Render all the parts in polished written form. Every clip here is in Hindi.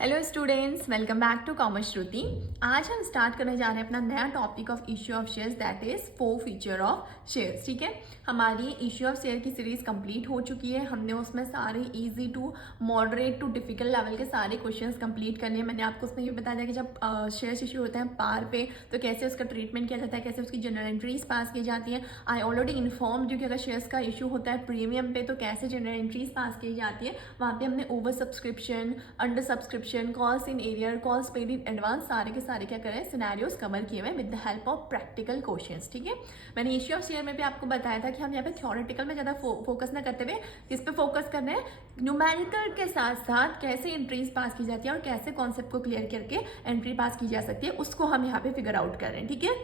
Hello students, welcome back to commerce Shruti. आज हम स्टार्ट करने जा रहे हैं अपना नया topic of issue of shares, that is 4 feature of shares. ठीक है, हमारी इश्यू ऑफ शेयर की सीरीज कंप्लीट हो चुकी है। हमने उसमें सारे easy to moderate to difficult level के सारे क्वेश्चंस कंप्लीट करने हैं। मैंने आपको उसमें ये बताया था कि जब शेयर्स इश्यू होते हैं पार पे तो कैसे उसका ट्रीटमेंट किया जाता है, कैसे उसकी जनरल एंट्रीज पास की जाती है। आई ऑलरेडी इन्फॉर्म जो कि अगर शेयर्स का इशू होता है प्रीमियम पे तो कैसे जनरल एंट्रीज पास की जाती है। वहाँ पे हमने over subscription, under subscription, calls in arrear, calls paid in advance, सारे के सारे क्या करें सिनेरियोज कवर किए हुए with the help of practical questions. ठीक है, मैंने इश्यू ऑफ शेयर में भी आपको बताया था कि हम यहाँ पे थ्योरेटिकल में ज़्यादा फोकस ना करते हुए किस पे फोकस करना है, न्यूमेरिकल के साथ साथ कैसे एंट्रीज पास की जाती है और कैसे कॉन्सेप्ट को क्लियर करके एंट्री पास की जा सकती है, उसको हम यहाँ पे फिगर आउट कर रहे हैं। ठीक है,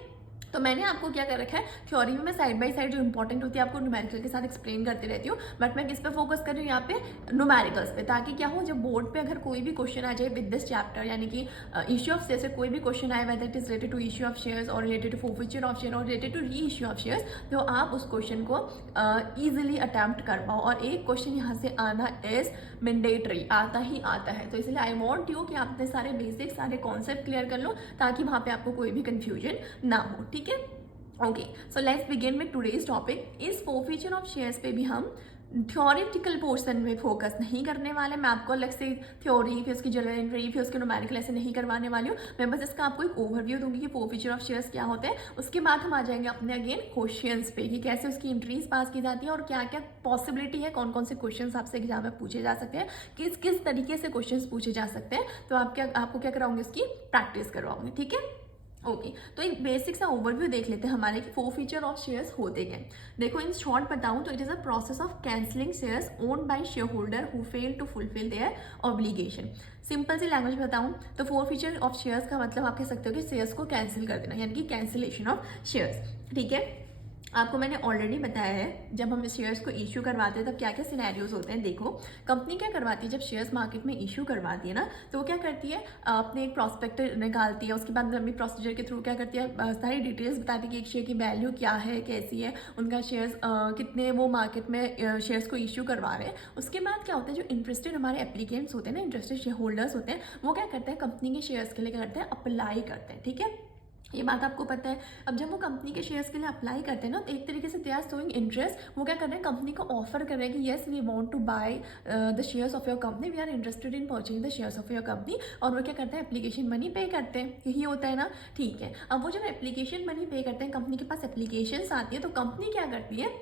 तो मैंने आपको क्या कर रखा है, थ्योरी में मैं साइड बाय साइड जो इंपॉर्टेंट होती है आपको न्यूमेरिकल के साथ एक्सप्लेन करती रहती हूँ, बट मैं किस पे फोकस कर रही हूँ यहाँ पे, न्यूमेरिकल्स पे, ताकि क्या हो जब बोर्ड पे अगर कोई भी क्वेश्चन आ जाए विद दिस चैप्टर, यानी कि इश्यू ऑफ शेयर से कोई भी क्वेश्चन आए, whether it is related to issue of shares और related to forfeiture of share और related to reissue of shares, तो आप उस क्वेश्चन को ईजिली अटैम्प्ट कर पाओ। और एक क्वेश्चन यहाँ से आना इज मैंडेटरी, आता ही आता है। तो इसलिए आई वॉन्ट यू कि आप अपने सारे बेसिक सारे कॉन्सेप्ट क्लियर कर लो ताकि वहाँ पे आपको कोई भी कंफ्यूजन ना हो। ठीक है, okay, so let's begin with today's topic. इस फॉरफीचर ऑफ शेयर्स पे भी हम थ्योरेटिकल पोर्शन में फोकस नहीं करने वाले। मैं आपको अलग से थ्योरी, फिर उसकी जनरल एंट्री, फिर उसके न्यूमेरिकल ऐसे नहीं करवाने वाली हूँ। मैं बस इसका आपको एक ओवरव्यू दूंगी कि फॉरफीचर ऑफ शेयर्स क्या होते हैं। उसके बाद हम आ जाएंगे अपने अगेन क्वेश्चंस पे कि कैसे उसकी एंट्रीज पास की जाती है और क्या क्या पॉसिबिलिटी है, कौन कौन से क्वेश्चन आपसे एग्जाम में पूछे जा सकते हैं, किस किस तरीके से क्वेश्चन पूछे जा सकते हैं। तो आपको क्या कराऊंगी, उसकी प्रैक्टिस करवाऊंगी। ठीक है, ओके, तो एक बेसिक सा ओवरव्यू देख लेते हैं हमारे कि 4 फीचर ऑफ शेयर्स होते हैं। देखो, इन शॉर्ट बताऊं तो it is a process of cancelling shares owned by shareholder who fail to fulfill their obligation. Simple सी लैंग्वेज बताऊं तो 4 फीचर ऑफ शेयर्स का मतलब आप कह सकते हो कि शेयर्स को कैंसिल कर देना, यानी कि कैंसिलेशन ऑफ शेयर्स। ठीक है, आपको मैंने ऑलरेडी बताया है जब हम शेयर्स को इशू करवाते हैं तब क्या क्या सिनेरियोज होते हैं। देखो, कंपनी क्या करवाती है जब शेयर्स मार्केट में इशू करवाती है ना, तो वो क्या करती है, अपने एक प्रॉस्पेक्ट निकालती है, उसके बाद लंबी प्रोसीजर के थ्रू क्या करती है, सारी डिटेल्स बताती है कि एक शेयर की वैल्यू क्या है, कैसी है, उनका शेयर्स कितने वो मार्केट में शेयर्स को इशू करवा रहे हैं। उसके बाद क्या होता है, जो इंटरेस्टेड हमारे एप्लीकेंट्स होते हैं ना, इंटरेस्टेड शेयर होल्डर्स होते हैं, वो क्या करते हैं, कंपनी के शेयर्स के लिए क्या करते हैं, अप्लाई करते हैं। ठीक है, ये बात आपको पता है। अब जब वो कंपनी के शेयर्स के लिए अप्लाई करते हैं ना, तो एक तरीके से दे आर शोइंग इंटरेस्ट, वो क्या कर रहे हैं, कंपनी को ऑफर कर रहे हैं कि yes we want to buy the shares of your company, we are interested in purchasing the shares of your company. और वो क्या करते हैं, एप्लीकेशन मनी पे करते हैं, यही होता है ना। ठीक है, अब वो जब एप्लीकेशन मनी पे करते हैं, कंपनी के पास एप्लीकेशन आती है, तो कंपनी क्या करती है,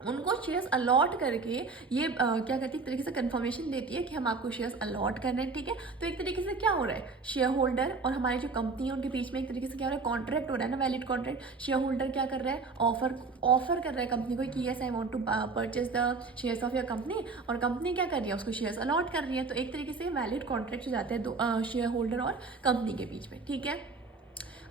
उनको शेयर्स अलॉट करके ये क्या कहती है, एक तरीके से कंफर्मेशन देती है कि हम आपको शेयर्स अलॉट कर रहे हैं। ठीक है, तो एक तरीके से क्या हो रहा है, शेयर होल्डर और हमारी जो कंपनी है उनके बीच में एक तरीके से क्या हो रहा है, कॉन्ट्रैक्ट हो रहा है ना, वैलिड कॉन्ट्रैक्ट। शेयर होल्डर क्या कर रहा है, ऑफर कर रहा है कंपनी को कि yes I want to purchase the shares of your company, और कंपनी क्या कर रही है, उसको शेयर्स अलॉट कर रही है। तो एक तरीके से वैलिड कॉन्ट्रैक्ट हो जाते हैं दो शेयर होल्डर और कंपनी के बीच में। ठीक है,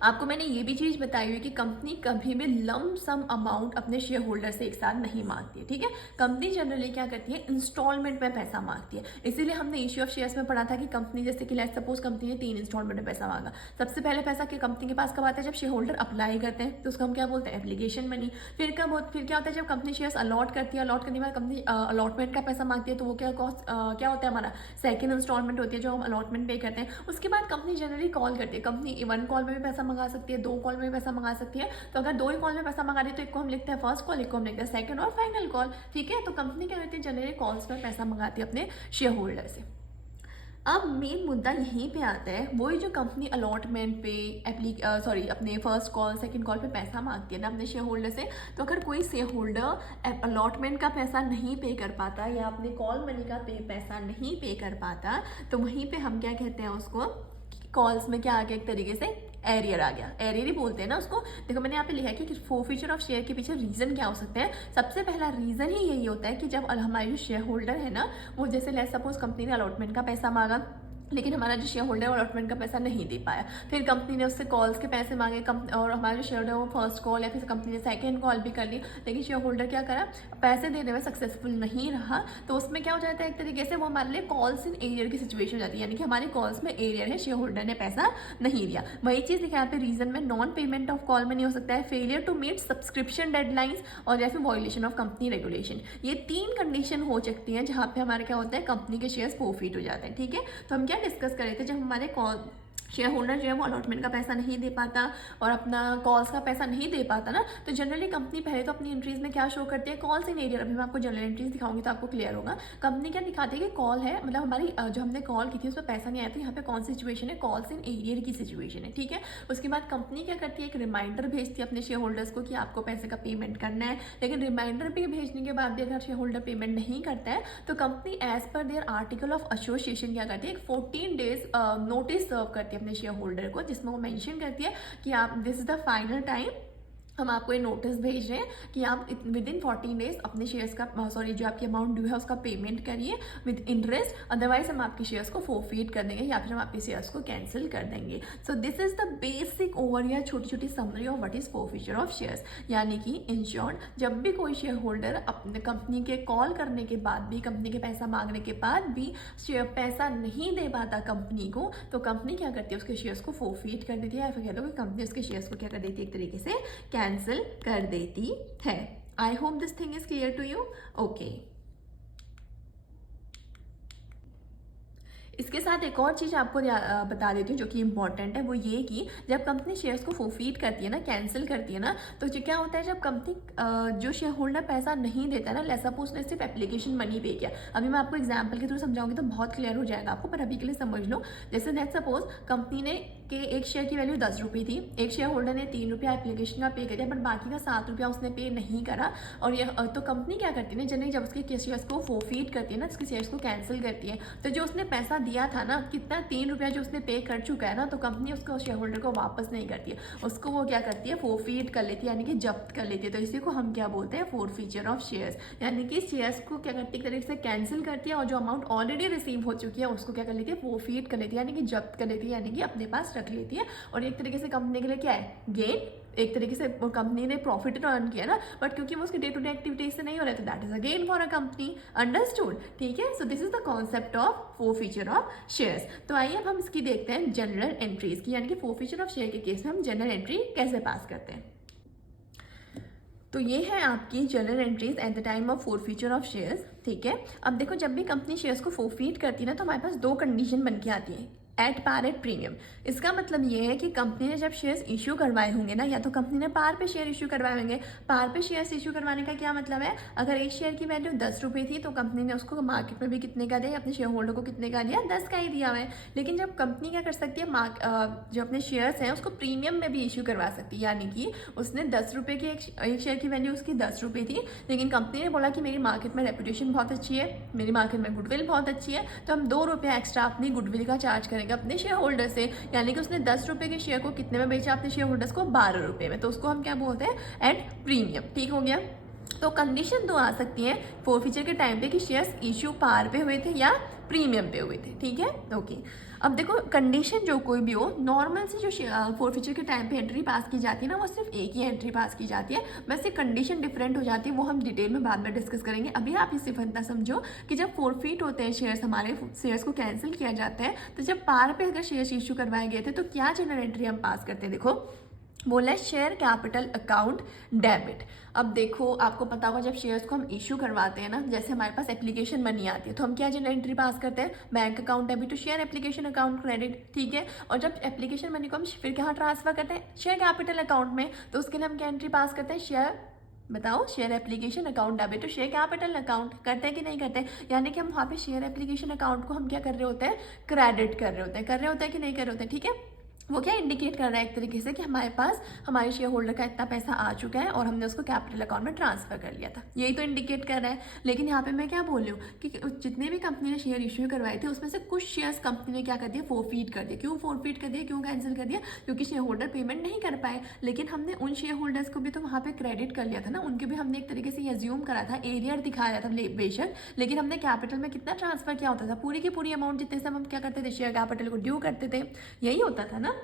आपको मैंने ये भी चीज़ बताई हुई कि कंपनी कभी भी लम सम अमाउंट अपने शेयर होल्डर से एक साथ नहीं मांगती है। ठीक है, कंपनी जनरली क्या करती है, इंस्टॉलमेंट में पैसा मांगती है। इसीलिए हमने इश्यू ऑफ शेयर्स में पढ़ा था कि कंपनी, जैसे कि लेट्स सपोज कंपनी ने 3 इंस्टॉलमेंट में पैसा मांगा। सबसे पहले पैसा कि कंपनी के पास कब आता है, जब शेयर होल्डर अप्लाई करते हैं, तो उसको हम क्या बोलते हैं, एप्लीकेशन मनी। फिर क्या होता है, जब कंपनी शेयर्स अलॉट करती है, अलॉट करने के बाद कंपनी अलॉटमेंट का पैसा मांगती है, तो वो क्या क्या होता है, हमारा सेकेंड इंस्टॉलमेंट होती है जो हम अलॉटमेंट पे करते हैं। उसके बाद कंपनी जनरली कॉल करती है, कंपनी 1 कॉल में भी पैसा मंगा सकती है, 2 कॉल में पैसा मंगा सकती है। तो अगर 2 ही कॉल में पैसा मंगा रही है तो एक को हम लिखते हैं फर्स्ट कॉल, एक को हम लिखते हैं सेकंड और फाइनल कॉल। ठीक है, तो कंपनी क्या करती है, जनरली कॉल्स में पैसा मंगाती है अपने शेयर होल्डर से। अब मेन मुद्दा यहीं पे आता है, वही जो कंपनी अलॉटमेंट पे अपने फर्स्ट कॉल सेकंड कॉल पे पैसा मांगती है ना अपने शेयर होल्डर से। तो अगर कोई शेयर होल्डर अलॉटमेंट का पैसा नहीं पे कर पाता या अपने कॉल मनी का पैसा नहीं पे कर पाता, तो वहीं पे हम क्या कहते हैं, उसको कॉल्स में क्या आ गया, एक तरीके से एरियर आ गया। एरियर ही बोलते हैं ना उसको। देखो, मैंने यहाँ पे लिखा है कि 4 फीचर ऑफ शेयर के पीछे रीजन क्या हो सकते हैं। सबसे पहला रीजन ही यही होता है कि जब हमारे जो शेयर होल्डर है ना, वो जैसे लेट्स सपोज कंपनी ने अलॉटमेंट का पैसा मांगा, लेकिन हमारा जो शेयर होल्डर अलॉटमेंट का पैसा नहीं दे पाया, फिर कंपनी ने उससे कॉल्स के पैसे मांगे, और हमारा जो शेयर होल्डर वो फर्स्ट कॉल या फिर कंपनी ने सेकंड कॉल भी कर ली, लेकिन शेयर होल्डर क्या करा, पैसे देने में सक्सेसफुल नहीं रहा। तो उसमें क्या हो जाता है, एक तरीके से वो हमारे लिए कॉल्स इन एरियर की सिचुएशन हो जाती है, यानी कि हमारे कॉल्स में एरियर है, शेयर होल्डर ने पैसा नहीं दिया। वही चीज़ लिखा यहाँ पे रीजन में, non payment of call money हो सकता है, failure to meet subscription deadlines, और या फिर वॉयलेशन ऑफ कंपनी रेगुलेशन। ये 3 कंडीशन हो सकती हैं जहाँ पे हमारे क्या होता है, कंपनी के शेयर्स फोरफीट हो जाते हैं। ठीक है, तो हम क्या क्या डिस्कस कर रहे थे, जब हमारे शेयर होल्डर जो है वो अलॉटमेंट का पैसा नहीं दे पाता और अपना कॉल्स का पैसा नहीं दे पाता ना, तो जनरली कंपनी पहले तो अपनी एंट्रीज में क्या शो करती है, कॉल्स इन एरियर। अभी मैं आपको जनरल एंट्रीज दिखाऊंगी तो आपको क्लियर होगा। कंपनी क्या दिखाती है कि कॉल है, मतलब हमारी जो हमने कॉल की थी उसमें पैसा नहीं आया था, यहाँ पे कौन सी सिचुएशन है, कॉल्स इन एरियर की सिचुएशन है, ठीक है। उसके बाद कंपनी क्या करती है, एक रिमाइंडर भेजती है अपने शेयर होल्डर्स को कि आपको पैसे का पेमेंट करना है। लेकिन रिमाइंडर भी भेजने के बाद भी अगर शेयर होल्डर पेमेंट नहीं करता है तो company as per their article of association क्या करती है, एक 14 डेज नोटिस सर्व करती है अपने शेयर होल्डर को, जिसमें वो मेंशन करती है कि आप this is the final time, हम आपको ये नोटिस भेज रहे हैं कि आप विद इन 14 डेज अपने शेयर्स का सॉरी जो आपकी अमाउंट ड्यू है उसका पेमेंट करिए विद इंटरेस्ट, अदरवाइज हम आपके शेयर्स को फोरफीट कर देंगे या फिर हम आपके शेयर्स को कैंसिल कर देंगे। सो this is the basic over या छोटी छोटी summary of what is forfeiture of shares. यानी कि इन शॉर्ट, जब भी कोई शेयर होल्डर अपने कंपनी के कॉल करने के बाद भी, कंपनी के पैसा मांगने के बाद भी शेयर पैसा नहीं दे पाता कंपनी को, तो कंपनी क्या करती है, उसके शेयर्स को फोरफीट कर देती है, या फिर कह लो कि कंपनी उसके शेयर्स को क्या कर देती है, एक तरीके से कैंसिल कर देती है। I hope this thing is clear to you. Okay, इसके साथ एक और चीज़ आपको बता देती हूँ जो कि इंपॉर्टेंट है, वो ये कि जब कंपनी शेयर्स को फोरफीट करती है ना, कैंसिल करती है ना, तो जो क्या होता है, जब कंपनी जो शेयर होल्डर पैसा नहीं देता है ना, लेट्स सपोज ने सिर्फ एप्लीकेशन मनी पे किया, अभी मैं आपको एग्जांपल के थ्रू समझाऊंगी तो बहुत क्लियर हो जाएगा आपको, पर अभी के लिए समझ लो। जैसे लेट्स सपोज कंपनी ने के एक शेयर की वैल्यू 10 रुपये थी, एक शेयर होल्डर ने 3 रुपया एप्लीकेशन का पे किया, बट बाकी का 7 रुपया उसने पे नहीं करा, और ये तो कंपनी क्या करती है ना, जनरली जब उसके शेयर्स को फोरफीट करती है ना, उसके शेयर्स को कैंसिल करती है, तो जो उसने पैसा दिया था ना, कितना 3 रुपया जो उसने पे कर चुका है ना, तो कंपनी उसको शेयर होल्डर को वापस नहीं करती है, उसको वो क्या करती है, फोरफीट कर लेती है, यानी कि जब्त कर लेती है। तो इसी को हम क्या बोलते हैं, फोरफीचर ऑफ शेयर्स, यानी कि शेयर्स को क्या करती है, एक तरीके से कैंसिल करती है, और जो अमाउंट ऑलरेडी रिसीव हो चुकी है उसको क्या कर लेती है, फोरफीट कर लेती है, यानी कि जब्त कर लेती है, यानी कि अपने पास रख लेती है। और एक तरीके से कंपनी के लिए क्या है, गेन, एक तरीके से कंपनी ने प्रॉफिट अर्न किया ना, बट क्योंकि वो उसके डे टू डे एक्टिविटीज से नहीं हो रहे, तो that is a gain for a company. Understood, ठीक है। So this is the concept of forfeiture of shares. तो आइए अब हम इसकी देखते हैं जनरल एंट्रीज की, यानी कि फोरफीचर ऑफ शेयर के केस में हम जनरल एंट्री कैसे पास करते हैं। तो ये है आपकी general entries eight the time of forfeiture of shares, ठीक है। अब देखो, जब भी कंपनी शेयर्स को फोरफीट करती है ना, तो हमारे पास दो कंडीशन बन के आती है, एट पार एट प्रीमियम। इसका मतलब ये है कि कंपनी ने जब शेयर्स इशू करवाए होंगे ना, या तो कंपनी ने पार पे शेयर इशू करवाए होंगे। पार पे शेयर्स इशू करवाने का क्या मतलब है, अगर एक शेयर की वैल्यू 10 रुपये थी, तो कंपनी ने उसको मार्केट में भी कितने का दिया, अपने शेयर होल्डर को कितने का दिया, 10 का ही दिया हुआ है। लेकिन जब कंपनी क्या कर सकती है, जो अपने शेयर्स हैं उसको प्रीमियम में भी इशू करवा सकती है, यानी कि उसने 10 रुपये की एक शेयर की वैल्यू उसकी 10 रुपये थी, लेकिन कंपनी ने बोला कि मेरी मार्केट में रेपुटेशन बहुत अच्छी है, मेरी मार्केट में गुडविल बहुत अच्छी है, तो हम 2 रुपया एक्स्ट्रा अपनी गुडविल का चार्ज करेंगे अपने शेयर होल्डर से। यानी कि उसने 10 रुपये के शेयर को कितने में बेचा, अपने शेयर होल्डर्स को 12 रुपये में, तो उसको हम क्या बोलते हैं, एट प्रीमियम। ठीक हो गया। तो कंडीशन दो आ सकती है फोरफीचर के टाइम पे कि शेयर्स इशू पार पे हुए थे या प्रीमियम पे हुए थे, ठीक है। ओके, अब देखो कंडीशन जो कोई भी हो, नॉर्मल से जो फोरफीचर के टाइम पे एंट्री पास की जाती है ना, वो सिर्फ एक ही एंट्री पास की जाती है, वैसे कंडीशन डिफरेंट हो जाती है, वो हम डिटेल में बाद में डिस्कस करेंगे। अभी आप इसे इतना समझो कि जब फोरफीट होते हैं शेयर्स, हमारे शेयर्स को कैंसिल किया जाता है, तो जब पार पे अगर शेयर्स इशू करवाए गए थे तो क्या जनरल एंट्री हम पास करते हैं। देखो, बोला शेयर कैपिटल अकाउंट डेबिट। अब देखो, आपको पता होगा जब शेयर्स को हम इशू करवाते हैं ना, जैसे हमारे पास एप्लीकेशन मनी आती है, तो हम क्या जनरल एंट्री पास करते हैं, bank account debit to share application account credit, ठीक है। और जब एप्लीकेशन मनी को हम फिर कहाँ ट्रांसफर करते हैं, शेयर कैपिटल अकाउंट में, तो उसके लिए हम क्या एंट्री पास करते हैं, शेयर, बताओ, share application account debit to share capital account, करते हैं कि नहीं करते। यानी कि हम वहाँ पे शेयर एप्लीकेशन अकाउंट को हम क्या कर रहे होते हैं, क्रेडिट कर रहे होते हैं कि नहीं कर रहे होते हैं, ठीक है। वो क्या इंडिकेट कर रहा है एक तरीके से कि हमारे पास हमारे शेयर होल्डर का इतना पैसा आ चुका है और हमने उसको कैपिटल अकाउंट में ट्रांसफर कर लिया था, यही तो इंडिकेट कर रहा है। लेकिन यहाँ पे मैं क्या बोल रही हूँ कि जितने भी कंपनी ने शेयर इश्यू करवाए थे, उसमें से कुछ शेयर्स कंपनी ने क्या कर दिया, फोरफीट कर दिया। क्यों फोरफीट कर दिया, क्यों कैंसिल कर दिया, क्योंकि शेयर होल्डर पेमेंट नहीं कर पाए। लेकिन हमने उन शेयर होल्डर्स को भी तो वहाँ पे क्रेडिट कर लिया था ना, उनके भी हमने एक तरीके से एज्यूम करा था, एरियर दिखा रहा था बेशक, लेकिन हमने कैपिटल में कितना ट्रांसफर किया होता था, पूरी की पूरी अमाउंट जितने से हम क्या करते थे, शेयर कैपिटल को ड्यू करते थे, यही होता था ना।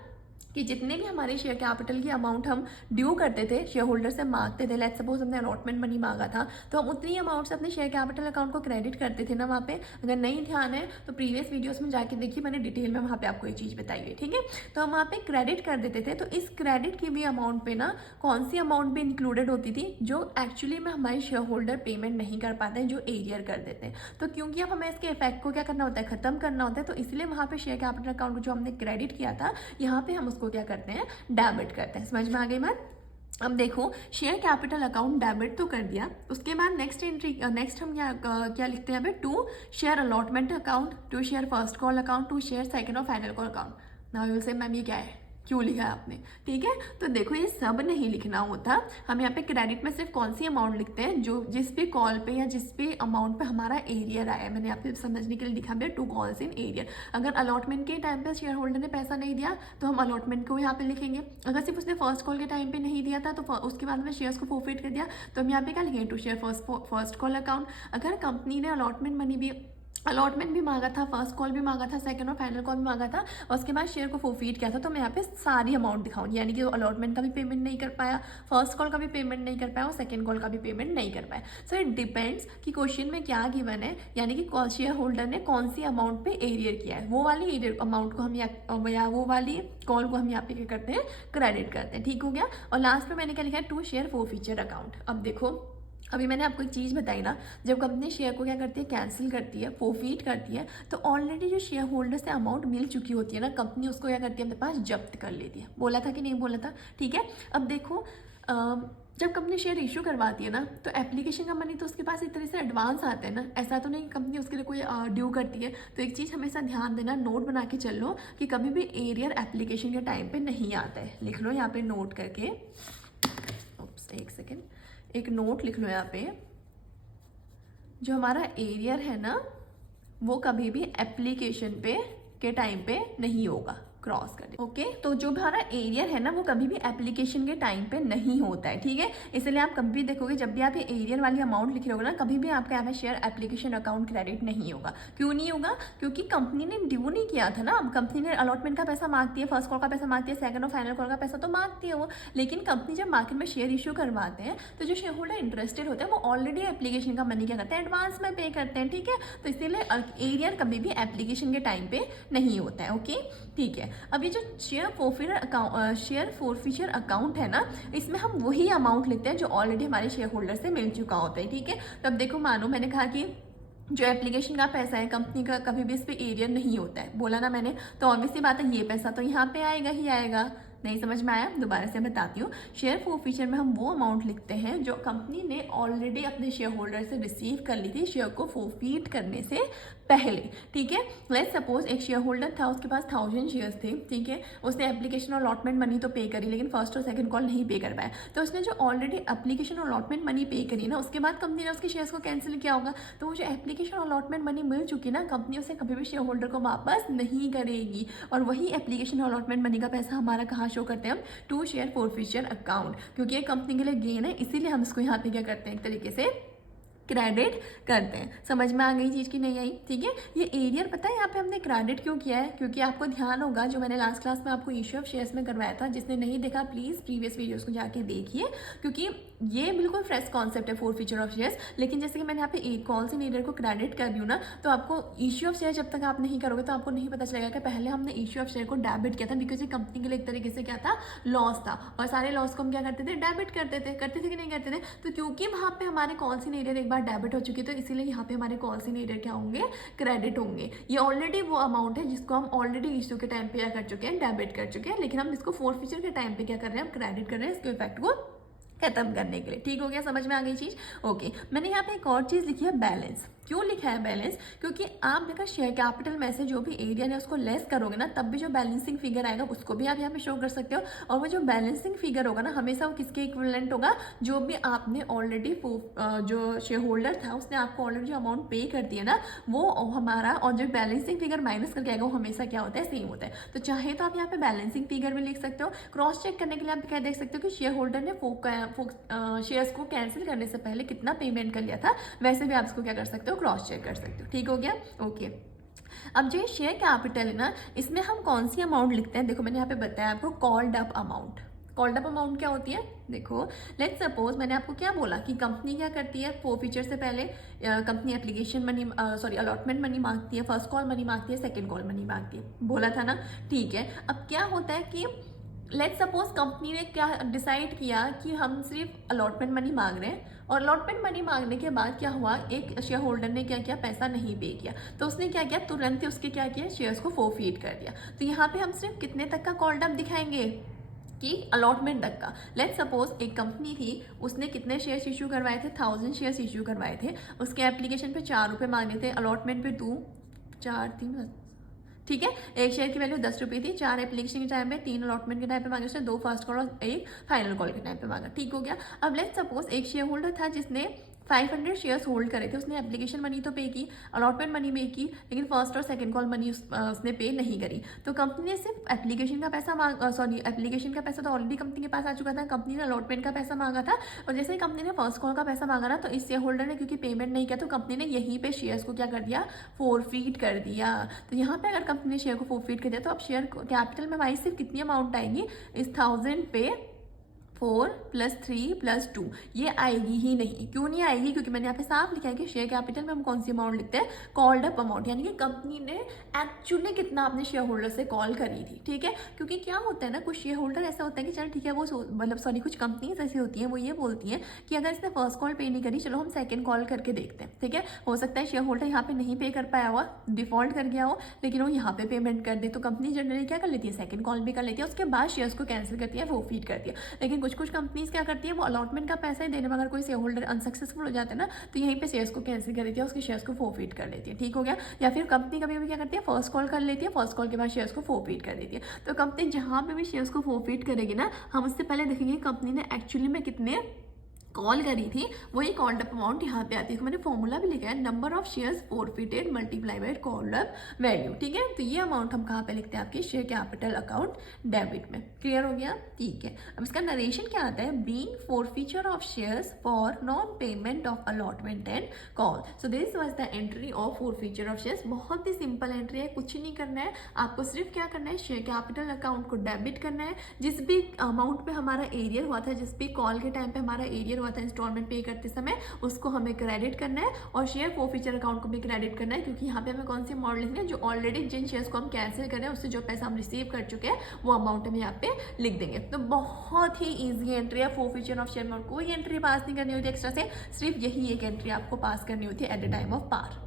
कि जितने भी हमारे शेयर कैपिटल की अमाउंट हम ड्यू करते थे, शेयर होल्डर से मांगते थे, लेट्स सपोज हमने अलॉटमेंट मनी मांगा था, तो हम उतनी अमाउंट से अपने शेयर कैपिटल अकाउंट को क्रेडिट करते थे ना वहाँ पे। अगर नहीं ध्यान है तो प्रीवियस वीडियोस में जाके देखिए, मैंने डिटेल में वहाँ पे आपको ये चीज़ बताई है, ठीक है। तो हम वहाँ पे क्रेडिट कर देते थे। तो इस क्रेडिट की भी अमाउंट पे ना कौन सी अमाउंट भी इंक्लूडेड होती थी, जो एक्चुअली में हमारे शेयर होल्डर पेमेंट नहीं कर पाते हैं, जो एरियर कर देते हैं। तो क्योंकि अब हमें इसके इफेक्ट को क्या करना होता है, खत्म करना होता है, तो इसलिए वहाँ पे शेयर कैपिटल अकाउंट जो हमने क्रेडिट किया था, यहाँ पे हम उसको क्या करते हैं, डेबिट करते हैं। समझ में आ गई बात। अब देखो, शेयर कैपिटल अकाउंट डेबिट तो कर दिया, उसके बाद नेक्स्ट हम क्या लिखते हैं यहाँ पे, to share allotment account, to share first call account, to share second और final call account. Now you will say ma'am ये क्या है, क्यों लिखा है आपने, ठीक है। तो देखो ये सब नहीं लिखना होता, हम यहाँ पे क्रेडिट में सिर्फ कौन सी अमाउंट लिखते हैं, जो जिस भी कॉल पे या जिस भी अमाउंट पे हमारा एरियर आया है। मैंने यहाँ पे समझने के लिए लिखा है टू कॉल्स इन एरियर। अगर अलॉटमेंट के टाइम पे शेयर होल्डर ने पैसा नहीं दिया तो हम अलॉटमेंट को यहाँ पे लिखेंगे। अगर सिर्फ उसने फर्स्ट कॉल के टाइम पे नहीं दिया था तो उसके बाद में शेयर्स को फोरफिट कर दिया, तो हम यहाँ पे क्या लिखेंगे, to share first call account. अगर कंपनी ने अलॉटमेंट भी मांगा था, फर्स्ट कॉल भी मांगा था, सेकंड और फाइनल कॉल भी मांगा था, और उसके बाद शेयर को फोरफिट किया था, तो मैं यहाँ पे सारी अमाउंट दिखाऊंगी। यानी कि अलॉटमेंट का भी पेमेंट नहीं कर पाया, फर्स्ट कॉल का भी पेमेंट नहीं कर पाया और सेकंड कॉल का भी पेमेंट नहीं कर पाया। सो इट डिपेंड्स कि क्वेश्चन में क्या गिवन है, यानी कि शेयर होल्डर ने कौन सी अमाउंट पे एरियर किया है, वो वाली एरियर अमाउंट को हम या वो वाली कॉल को हम यहाँ पे क्या करते हैं, क्रेडिट करते हैं। ठीक हो गया। और लास्ट में मैंने क्या लिखा है, टू शेयर फोरफीचर अकाउंट। अब देखो, अभी मैंने आपको एक चीज़ बताई ना, जब कंपनी शेयर को क्या करती है, कैंसिल करती है, फोरफीट करती है, तो ऑलरेडी जो शेयर होल्डर से अमाउंट मिल चुकी होती है ना, कंपनी उसको क्या करती है, अपने पास जब्त कर लेती है। बोला था कि नहीं बोला था, ठीक है। अब देखो, जब कंपनी शेयर इशू करवाती है ना, तो एप्लीकेशन का मनी तो उसके पास एक तरह से एडवांस आता है ना, ऐसा तो नहीं कंपनी उसके लिए कोई ड्यू करती है। तो एक चीज़ हमेशा ध्यान देना, नोट बना के चल लो कि कभी भी एरियर एप्लीकेशन के टाइम पे नहीं आता है। लिख लो यहाँ पे नोट करके, एक सेकेंड, एक नोट लिख लो यहाँ पे, जो हमारा एरियर है ना, वो कभी भी एप्लीकेशन पे के टाइम पे नहीं होगा, क्रॉस कर दे। ओके, तो जो हमारा एरियर है ना, वो कभी भी एप्लीकेशन के टाइम पे नहीं होता है, ठीक है। इसलिए आप कभी भी देखोगे, जब भी आप ये एरियर वाली अमाउंट लिख रहे होगे ना, कभी भी आपका यहाँ पे शेयर एप्लीकेशन अकाउंट क्रेडिट नहीं होगा। क्यों नहीं होगा, क्योंकि कंपनी ने ड्यू नहीं किया था ना। कंपनी ने अलॉटमेंट का पैसा मांगती है, फर्स्ट कॉल का पैसा मांगती है, सेकंड और फाइनल कॉल का पैसा तो मांगती है वो, लेकिन कंपनी जब मार्केट में शेयर इशू करवाते हैं, तो जो शेयर होल्डर इंटरेस्टेड होते हैं, वो ऑलरेडी एप्लीकेशन का मनी क्या करते हैं, एडवांस में पे करते हैं, ठीक है। तो इसीलिए एरियर कभी भी एप्लीकेशन के टाइम पे नहीं होता है। ओके, ठीक है। अब ये जो शेयर फोरफीचर अकाउंट है ना, इसमें हम वही अमाउंट लिखते हैं जो ऑलरेडी हमारे शेयर होल्डर से मिल चुका होता है, ठीक है। तो अब देखो, मानो मैंने कहा कि जो एप्लीकेशन का पैसा है कंपनी का, कभी भी इस पे एरियर नहीं होता है, बोला ना मैंने, तो ऑब्वियसली बात है, ये पैसा तो यहाँ पे आएगा ही आएगा। नहीं समझ में आया, दोबारा से बताती हूँ। शेयर फोरफीचर में हम वो अमाउंट लिखते हैं जो कंपनी ने ऑलरेडी अपने शेयर होल्डर से रिसीव कर ली थी शेयर को फोरफीट करने से पहले, ठीक है। लेट्स सपोज एक शेयर होल्डर था, उसके पास 1000 शेयर्स थे, ठीक है। उसने एप्लीकेशन और अलॉटमेंट मनी तो पे करी, लेकिन फर्स्ट और सेकंड कॉल नहीं पे कर पाया। तो उसने जो ऑलरेडी एप्लीकेशन और अलॉटमेंट मनी पे करी ना, उसके बाद कंपनी ने उसके शेयर्स को कैंसिल किया होगा, तो वो जो एप्लीकेशन और अलॉटमेंट मनी मिल चुकी ना, कंपनी उसे कभी भी शेयर होल्डर को वापस नहीं करेगी। और वही एप्लीकेशन और अलॉटमेंट मनी का पैसा हमारा कहाँ शो करते हैं हम, टू शेयर फोरफीचर अकाउंट, क्योंकि ये कंपनी के लिए गेन है, इसीलिए हम इसको यहाँ पे क्या करते हैं, एक तरीके से क्रेडिट करते हैं। समझ में आ गई चीज़ की नहीं आई, ठीक है। ये एरियर पता है यहाँ पे हमने क्रेडिट क्यों किया है, क्योंकि आपको ध्यान होगा, जो मैंने लास्ट क्लास में आपको इश्यू ऑफ शेयर्स में करवाया था, जिसने नहीं देखा प्लीज़ प्रीवियस वीडियोस को जाके देखिए, क्योंकि ये बिल्कुल फ्रेश कॉन्सेप्ट है फोरफीचर ऑफ शेयर्स। लेकिन जैसे कि मैंने यहाँ पे एक कॉल से एरियर को क्रेडिट कर दी हूँ ना, तो आपको इश्यू ऑफ शेयर जब तक आप नहीं करोगे तो आपको नहीं पता चलेगा कि पहले हमने इश्यू ऑफ शेयर को डेबिट किया था, बिकॉज ये कंपनी के लिए एक तरीके से क्या था, लॉस था, और सारे लॉस को हम क्या करते थे, डेबिट करते थे कि नहीं करते थे। तो क्योंकि वहाँ पे हमारे कॉल इन एरियर एक बार डेबिट हो चुकी है, तो इसीलिए यहाँ पे हमारे कॉल इन एरियर क्या होंगे, क्रेडिट होंगे। ये ऑलरेडी वो अमाउंट है जिसको हम ऑलरेडी इश्यू के टाइम पे क्या कर चुके हैं, डेबिट कर चुके हैं, लेकिन हम इसको फोरफीचर के टाइम पे क्या कर रहे हैं, हम क्रेडिट कर रहे हैं, इसके इफेक्ट को खत्म करने के लिए। ठीक हो गया, समझ में आ गई चीज। ओके, मैंने यहाँ पे एक और चीज लिखी है, बैलेंस। क्यों लिखा है बैलेंस, क्योंकि आप देखो शेयर कैपिटल में से जो भी एरिया है उसको लेस करोगे ना, तब भी जो बैलेंसिंग फिगर आएगा उसको भी आप यहाँ पे शो कर सकते हो। और वो जो बैलेंसिंग फिगर होगा ना, हमेशा वो किसके इक्विवेलेंट होगा, जो भी आपने ऑलरेडी जो शेयर होल्डर था उसने आपको ऑलरेडी जो अमाउंट पे कर दिया ना, वो हमारा, और जो बैलेंसिंग फिगर माइनस करके आएगा वो हमेशा क्या होता है, सेम होता है। तो चाहे तो आप यहाँ पे बैलेंसिंग फिगर भी लिख सकते हो। क्रॉस चेक करने के लिए आप क्या देख सकते हो कि शेयर होल्डर ने शेयर्स को कैंसिल करने से पहले कितना पेमेंट कर लिया था, वैसे भी आप इसको क्या कर सकते हो, क्रॉस चेक कर सकते हो। ठीक हो गया, ओके। अब जो ये शेयर कैपिटल है ना, इसमें हम कौन सी अमाउंट लिखते हैं, देखो मैंने यहाँ पे बताया आपको called up amount. Called up amount क्या होती है, देखो लेट्स सपोज मैंने आपको क्या बोला कि कंपनी क्या करती है, फोरफीचर से पहले company application money allotment money मांगती है, फर्स्ट कॉल मनी मांगती है, सेकंड कॉल मनी मांगती है, बोला था ना। ठीक है, अब क्या होता है कि लेट्स सपोज कंपनी ने क्या डिसाइड किया कि हम सिर्फ अलॉटमेंट मनी मांग रहे हैं, और अलॉटमेंट मनी मांगने के बाद क्या हुआ, एक शेयर होल्डर ने क्या किया, पैसा नहीं पे किया, तो उसने क्या किया, तुरंत ही उसके क्या किया, शेयर्स को फोरफीट कर दिया। तो यहाँ पे हम सिर्फ कितने तक का कॉल्ड अप दिखाएंगे कि अलॉटमेंट तक का। लेट्स सपोज एक कंपनी थी, उसने कितने शेयर्स इशू करवाए थे, 1000 शेयर्स इशू करवाए थे, उसके एप्लीकेशन पे 4 रुपये मांगे थे, अलॉटमेंट पे 2 4 3, ठीक है, एक शेयर की वैल्यू 10 रुपये थी, 4 एप्लीकेशन के टाइम पे, 3 अलॉटमेंट के टाइम पे मांगे, उसने 2 फर्स्ट कॉल और 1 फाइनल कॉल के टाइम पे मांगा। ठीक हो गया। अब लेट्स सपोज एक शेयर होल्डर था जिसने 500 शेयर्स होल्ड करे थे, उसने एप्लीकेशन मनी तो पे की, अलॉटमेंट मनी पे की, लेकिन फर्स्ट और सेकंड कॉल मनी उसने पे नहीं करी। तो कंपनी ने सिर्फ एप्लीकेशन का पैसा एप्लीकेशन का पैसा तो ऑलरेडी कंपनी के पास आ चुका था, कंपनी ने अलॉटमेंट का पैसा मांगा था, और जैसे ही कंपनी ने फर्स्ट कॉल का पैसा मांगा ना, तो इस शेयर होल्डर ने क्योंकि पेमेंट नहीं किया, तो कंपनी ने यहीं पे शेयर्स को क्या कर दिया, फोरफीट कर दिया। तो यहाँ पे अगर कंपनी ने शेयर को फोरफीट कर दिया, तो अब शेयर कैपिटल में हमारी सिर्फ कितनी अमाउंट आएगी, इस 1000 पे 4 + 3 + 2, ये आएगी ही नहीं। क्यों नहीं आएगी, क्योंकि मैंने यहाँ पे साफ लिखा है कि शेयर कैपिटल में हम कौन सी अमाउंट लिखते हैं, कॉल्ड अप अमाउंट, यानी कि कंपनी ने एक्चुअली कितना अपने शेयर होल्डर से कॉल करी थी। ठीक है, क्योंकि क्या होता है ना, कुछ शेयर होल्डर ऐसा होता है कि चल ठीक है, वो मतलब कुछ कंपनीज ऐसी होती हैं, वो ये बोलती हैं कि अगर इसने फर्स्ट कॉल पे नहीं करी, चलो हम सेकंड कॉल करके देखते हैं। ठीक है, हो सकता है शेयर होल्डर यहाँ पे नहीं पे कर पाया हुआ, डिफॉल्ट कर गया हो, लेकिन वो यहाँ पे पेमेंट कर दे, तो कंपनी जनरली क्या कर लेती है, सेकंड कॉल भी कर लेती है, उसके बाद शेयर्स को कैंसिल करती है, फोरफीट करती है। लेकिन कुछ कंपनीज क्या करती है, वो अलॉटमेंट का पैसा ही देने में अगर कोई शेयर होल्डर अनसक्सेसफुल हो जाता है ना, तो यहीं पे शेयर्स को कैंसिल कर देती है, उसके शेयर्स को फोरफीट कर देती है। ठीक हो गया। या फिर कंपनी कभी भी क्या करती है, फर्स्ट कॉल कर लेती है, फर्स्ट कॉल के बाद शेयर्स को फोरफीट कर देती है। तो कंपनी जहां पे भी शेयर्स को फोरफीट करेगी ना, हम उससे पहले देखेंगे कंपनी ने एक्चुअली में कितने कॉल करी थी, वही कॉल्ड अप अमाउंट यहाँ पे आती है। मैंने फॉर्मूला भी लिखा है, number of shares forfeited multiply by called up value. ठीक है, तो ये अमाउंट हम कहाँ पे लिखते हैं, आपके शेयर कैपिटल अकाउंट डेबिट में। क्लियर हो गया। ठीक है, अब इसका नरेशन क्या आता है, being forfeiture of shares for non payment of allotment and call. So this was the entry of forfeiture of shares. बहुत ही सिंपल एंट्री है, कुछ नहीं करना है आपको, सिर्फ क्या करना है, शेयर कैपिटल अकाउंट को डेबिट करना है। जिस भी अमाउंट पे हमारा एरियर हुआ था, जिस भी कॉल के टाइम पे हमारा एरियर हुआ था इंस्टॉलमेंट पे करते समय, उसको हमें क्रेडिट करना है, और शेयर फोरफीचर अकाउंट को भी क्रेडिट करना है, क्योंकि यहाँ पे हमें कौन सी अमाउंट लिखनी है, जो ऑलरेडी जिन शेयर्स को हम कैंसिल कर रहे हैं, उससे जो पैसा हम रिसीव कर चुके हैं, वो अमाउंट हम यहाँ पे लिख देंगे। तो बहुत ही ईजी एंट्री है फोरफीचर ऑफ शेयर अमाउंट। कोई एंट्री पास नहीं करनी होती एक्स्ट्रा से, सिर्फ यही एक एंट्री आपको पास करनी होती है एट द टाइम ऑफ पार।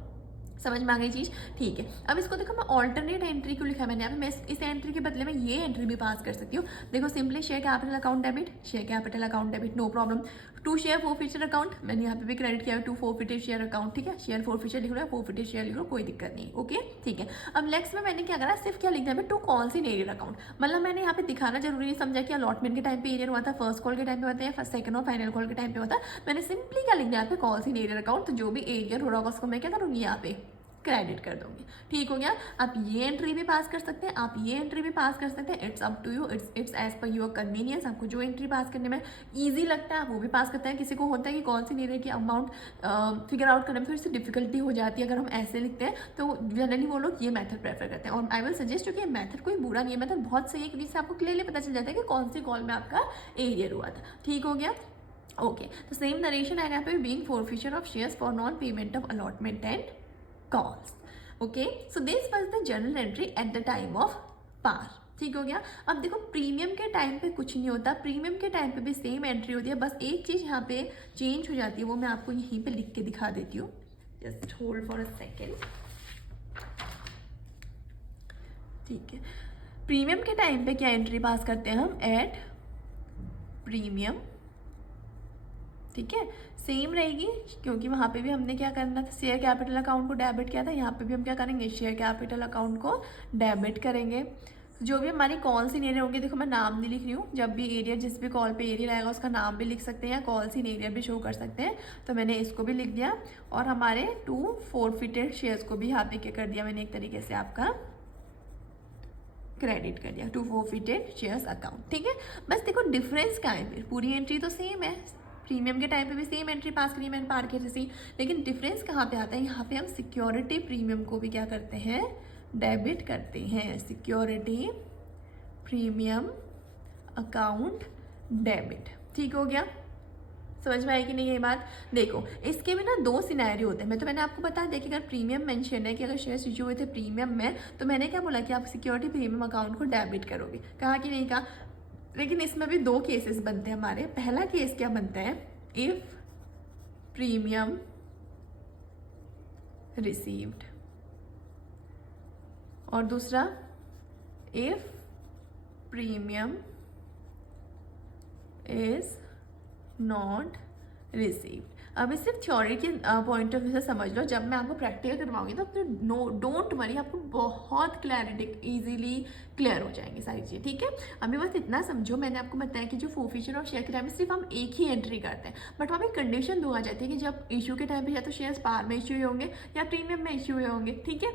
समझ में आ गई चीज़। ठीक है, अब इसको देखो, मैं ऑल्टरनेट एंट्री क्यों लिखा है मैंने यहाँ पे, मैं इस एंट्री के बदले में ये एंट्री भी पास कर सकती हूँ। देखो simply share capital account debit, share capital account debit, no problem. To share forfeiture account, मैंने यहाँ पे भी क्रेडिट किया है, टू फोरफिटेड शेयर अकाउंट। ठीक है, शेयर फोरफीचर लिख लो या फोरफिटेड शेयर लिख लो, कोई दिक्कत नहीं। ओके, ठीक है। अब नेक्स्ट में मैंने क्या करा, सिर्फ क्या लिखना है, to calls in arrear account. मतलब मैंने यहाँ पे दिखाना जरूरी नहीं समझा कि अलॉटमेंट के टाइम पे एरियर हुआ था, फर्स्ट कॉल के टाइम पे हुआ था, या सेकंड और फाइनल कॉल के टाइम पे हुआ था। मैंने सिंपली क्या लिखना है यहाँ पे, कॉल्स इन एरियर अकाउंट। तो जो भी एरियर हो रहा होगा उसको मैं क्या करूँगी, यहाँ पे क्रेडिट कर दूंगी। ठीक हो गया। आप ये एंट्री भी पास कर सकते हैं, आप ये एंट्री भी पास कर सकते हैं, it's up to you, it's as per your convenience. आपको जो एंट्री पास करने में ईजी लगता है आप वो भी पास करते हैं। किसी को होता है कि कौन सी एरिया की अमाउंट फिगर आउट करने में थोड़ी सी डिफिकल्टी हो जाती है अगर हम ऐसे लिखते हैं, तो जनरली वो लोग ये मेथड प्रेफर करते हैं। और आई विल सजेस्ट कि ये मेथड कोई बुरा नहीं है, मेथड बहुत सही है, क्योंकि इससे आपको क्लियरली पता चल जाता है कि कौन सी कॉल में आपका एरियर हुआ था। ठीक हो गया। ओके, तो सेम नरेशन आएगा पे, being forfeiture of shares for non payment of allotment and calls. Okay, so this was the journal entry at the time of पार। ठीक हो गया। अब देखो प्रीमियम के टाइम पे कुछ नहीं होता, प्रीमियम के टाइम पे भी सेम एंट्री होती है, बस एक चीज यहाँ पे चेंज हो जाती है, वो मैं आपको यहीं पे लिख के दिखा देती हूँ। Just hold for a second. ठीक है, प्रीमियम के टाइम पे क्या एंट्री पास करते हैं हम, एट प्रीमियम। ठीक है, सेम रहेगी, क्योंकि वहाँ पे भी हमने क्या करना था, शेयर कैपिटल अकाउंट को डेबिट किया था, यहाँ पे भी हम क्या करेंगे, शेयर कैपिटल अकाउंट को डेबिट करेंगे। जो भी हमारी कॉल्स इन एरियर होंगे, देखो मैं नाम नहीं लिख रही हूँ, जब भी एरिया, जिस भी कॉल पे एरिया आएगा उसका नाम भी लिख सकते हैं, या कॉल्स इन एरियर भी शो कर सकते हैं। तो मैंने इसको भी लिख दिया, और हमारे 2 फोरफिटेड शेयर्स को भी यहाँ पे क्या कर दिया मैंने, एक तरीके से आपका क्रेडिट कर दिया, 2 फोरफिटेड शेयर्स अकाउंट। ठीक है, बस देखो डिफरेंस क्या है, फिर पूरी एंट्री तो सेम है, प्रीमियम के टाइम पे भी सेम एंट्री पास करी मैंने पार के जैसी, लेकिन डिफरेंस कहाँ पे आता है, यहाँ पे हम सिक्योरिटी प्रीमियम को भी क्या करते हैं, डेबिट करते हैं। सिक्योरिटी प्रीमियम अकाउंट डेबिट, ठीक हो गया, समझ में आई कि नहीं ये बात। देखो इसके भी ना दो सिनेरियो होते हैं, तो मैंने आपको बता दिया कि अगर प्रीमियम मेंशन है कि अगर शेयर्स इशू हुए थे प्रीमियम में, तो मैंने क्या बोला कि आप सिक्योरिटी प्रीमियम अकाउंट को डेबिट करोगे, कहा कि नहीं कहा। लेकिन इसमें भी दो केसेस बनते हैं हमारे। पहला केस क्या बनता है, इफ प्रीमियम रिसीव्ड, और दूसरा if premium is not received. अब इस सिर्फ थ्योरी के पॉइंट ऑफ व्यू से समझ लो, जब मैं आपको प्रैक्टिकल करवाऊंगी तो फिर डोंट वरी, आपको बहुत क्लैरिटी इजीली क्लियर हो जाएंगी सारी चीज़ें, ठीक है। अभी बस इतना समझो, मैंने आपको बताया कि जो फोरफीचर और शेयर के टाइम में सिर्फ हम एक ही एंट्री करते हैं, बट वहाँ पे कंडीशन दो आ जाती है कि जब इशू के टाइम पे या तो शेयर्स पार में इशू हुए होंगे या प्रीमियम में इशू हुए होंगे, ठीक है।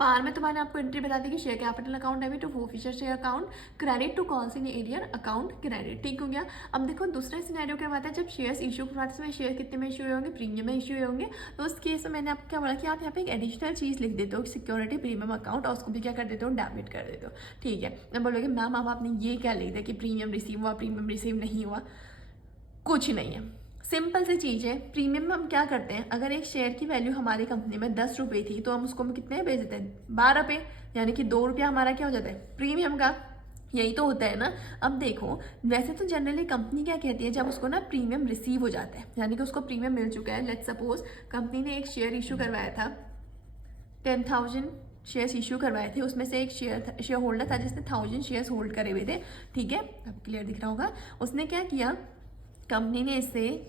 पार में तो मैंने आपको एंट्री बता दी कि share capital account debit to forfeiture share account credit to calls in arrear account credit, ठीक हो गया। अब देखो दूसरा सिनेरियो क्या बात है, जब शेयर्स इशू करवाते समय शेयर कितने में इशू हुए होंगे, प्रीमियम में इशू हुए होंगे, तो उस केस में मैंने आपको क्या बोला कि आप यहाँ पे एक एडिशनल चीज़ लिख देते हो सिक्योरिटी प्रीमियम अकाउंट, और उसको भी क्या कर देते हो, डेबिट कर देते हो, ठीक है। मैं बोलोगे मैम अब आपने ये क्या लिख दिया कि प्रीमियम रिसीव हुआ प्रीमियम रिसीव नहीं हुआ, कुछ नहीं है, सिंपल सी चीज़ है। प्रीमियम में हम क्या करते हैं, अगर एक शेयर की वैल्यू हमारी कंपनी में 10 रुपये थी तो हम उसको कितने बेच देते हैं, 12 पे, यानी कि 2 रुपया हमारा क्या हो जाता है, प्रीमियम का। यही तो होता है ना। अब देखो वैसे तो जनरली कंपनी क्या कहती है, जब उसको ना प्रीमियम रिसीव हो जाता है, यानी कि उसको प्रीमियम मिल चुका है, लेट्स सपोज कंपनी ने एक शेयर इशू करवाया था, 10,000 शेयर्स इशू करवाए थे, उसमें से एक शेयर होल्डर था जिसने 1000 शेयर्स होल्ड करे हुए थे, ठीक है, अब क्लियर दिख रहा होगा। उसने क्या किया, कंपनी ने इससे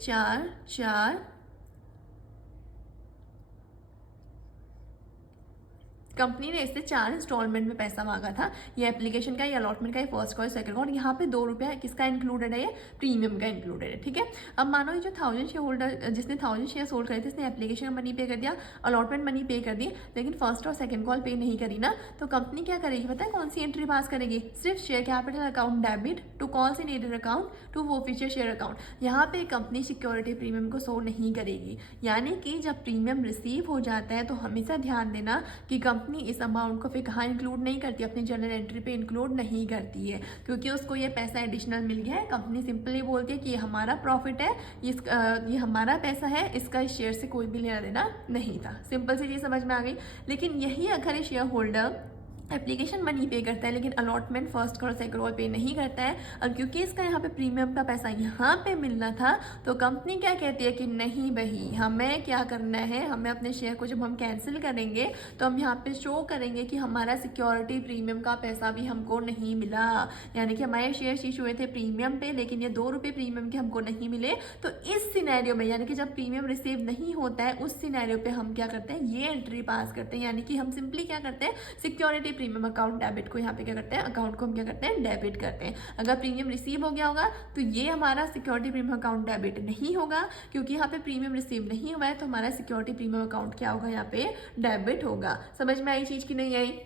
चार इंस्टॉलमेंट में पैसा मांगा था। ये एप्लीकेशन का, ये अलॉटमेंट का, ये फर्स्ट कॉल सेकंड कॉल, यहाँ पे 2 रुपया किसका इंक्लूडेड है, ये प्रीमियम का इंक्लूडेड है, ठीक है। अब मानो ये जो 1000 शेयर होल्डर जिसने 1000 शेयर होल्ड करे थे, इसने एप्लीकेशन मनी पे कर दिया, अलॉटमेंट मनी पे कर दी, लेकिन फर्स्ट और सेकंड कॉल पे नहीं करी ना, तो कंपनी क्या करेगी पता है, कौन सी एंट्री पास करेगी, सिर्फ share capital account debit to calls in arrear account to forfeiture share account. यहाँ पे कंपनी सिक्योरिटी प्रीमियम को शो नहीं करेगी, यानी कि जब प्रीमियम रिसीव हो जाता है तो हमेशा ध्यान देना कि कंपनी इस अमाउंट को फिर कहाँ इंक्लूड नहीं करती, अपनी जनरल एंट्री पे इंक्लूड नहीं करती है, क्योंकि उसको ये पैसा एडिशनल मिल गया है। कंपनी सिंपली बोलती है कि ये हमारा प्रॉफिट है, ये हमारा पैसा है, इसका इस शेयर से कोई भी लेना देना नहीं था। सिंपल सी चीज़ समझ में आ गई। लेकिन यही अगर ये शेयर होल्डर एप्लीकेशन मनी पे करता है लेकिन allotment first call second call पे नहीं करता है, और क्योंकि इसका यहाँ पे प्रीमियम का पैसा यहाँ पे मिलना था, तो कंपनी क्या कहती है कि नहीं भाई, हमें क्या करना है, हमें अपने शेयर को जब हम कैंसिल करेंगे तो हम यहाँ पे शो करेंगे कि हमारा सिक्योरिटी प्रीमियम का पैसा भी हमको नहीं मिला, यानी कि हमारे शेयर इशू हुए थे प्रीमियम पे, लेकिन ये 2 रुपये प्रीमियम के हमको नहीं मिले। तो इस सिनेरियो में, यानी कि जब प्रीमियम रिसीव नहीं होता है, उस सिनेरियो पे हम क्या करते हैं, ये एंट्री पास करते हैं, यानी कि हम सिंपली क्या करते हैं, सिक्योरिटी प्रीमियम अकाउंट डेबिट को यहाँ पे क्या करते हैं, अकाउंट को हम क्या करते हैं, डेबिट करते हैं। अगर प्रीमियम रिसीव हो गया होगा तो ये हमारा सिक्योरिटी प्रीमियम अकाउंट डेबिट नहीं होगा, क्योंकि यहाँ पे प्रीमियम रिसीव नहीं हुआ है, तो हमारा सिक्योरिटी प्रीमियम अकाउंट क्या होगा, यहाँ पे डेबिट होगा। समझ में आई चीज की नहीं आई?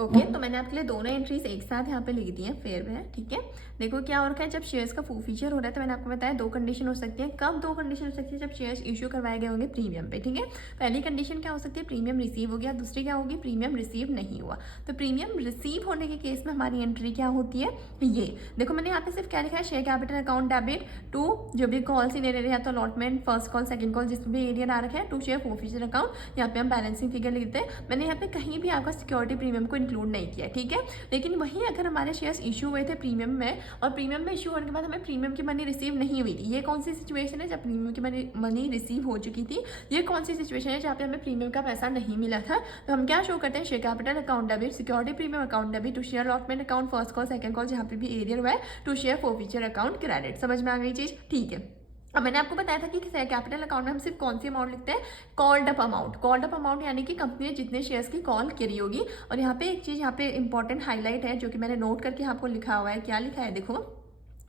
ओके तो मैंने आपके लिए दोनों एंट्रीज एक साथ यहाँ पे लिख दी हैं फेयर में, ठीक है। देखो क्या हो रखा है, जब शेयर्स का फोरफीचर हो रहा है तो मैंने आपको बताया 2 कंडीशन हो सकती है। कब 2 कंडीशन हो सकती है, जब शेयर्स इशू करवाए गए होंगे प्रीमियम पे, ठीक है। पहली कंडीशन क्या हो सकती है, प्रीमियम रिसीव हो गया, दूसरी क्या होगी, प्रीमियम रिसीव नहीं हुआ। तो प्रीमियम रिसीव होने के केस में हमारी एंट्री क्या होती है, ये देखो मैंने यहाँ पे सिर्फ क्या लिखा है, share capital account debit to जो भी कॉल्स इन एरिया, तो allotment first call second call जिसमें भी एरिया आ रखा है, टू शेयर फोरफीचर अकाउंट, यहाँ पे हम बैलेंसिंग फिगर लिखते हैं। मैंने यहाँ पे कहीं भी आपका सिक्योरिटी प्रीमियम को इंक्लूड नहीं किया, ठीक है। लेकिन वहीं अगर हमारे शेयर्स इशू हुए थे प्रीमियम में, और प्रीमियम में इशू होने के बाद हमें प्रीमियम की मनी रिसीव नहीं हुई थी, ये कौन सी सिचुएशन है, जब प्रीमियम की मनी रिसीव हो चुकी थी, ये कौन सी सिचुएशन है जहाँ पे हमें प्रीमियम का पैसा नहीं मिला था। तो हम क्या शो करते हैं, share capital account debit, security premium account debit to share allotment account first call second call जहाँ पे भी एरियर हुआ है, to share forfeiture account credit. समझ में आ गई चीज, ठीक है। अब मैंने आपको बताया था कि कैपिटल अकाउंट में हम सिर्फ कौन सी अमाउंट लिखते हैं, called up amount. Called up amount यानी कि कंपनी ने जितने शेयर्स की कॉल करी होगी। और यहाँ पे एक चीज़ यहाँ पे इंपॉर्टेंट हाईलाइट है जो कि मैंने नोट करके आपको लिखा हुआ है, क्या लिखा है देखो,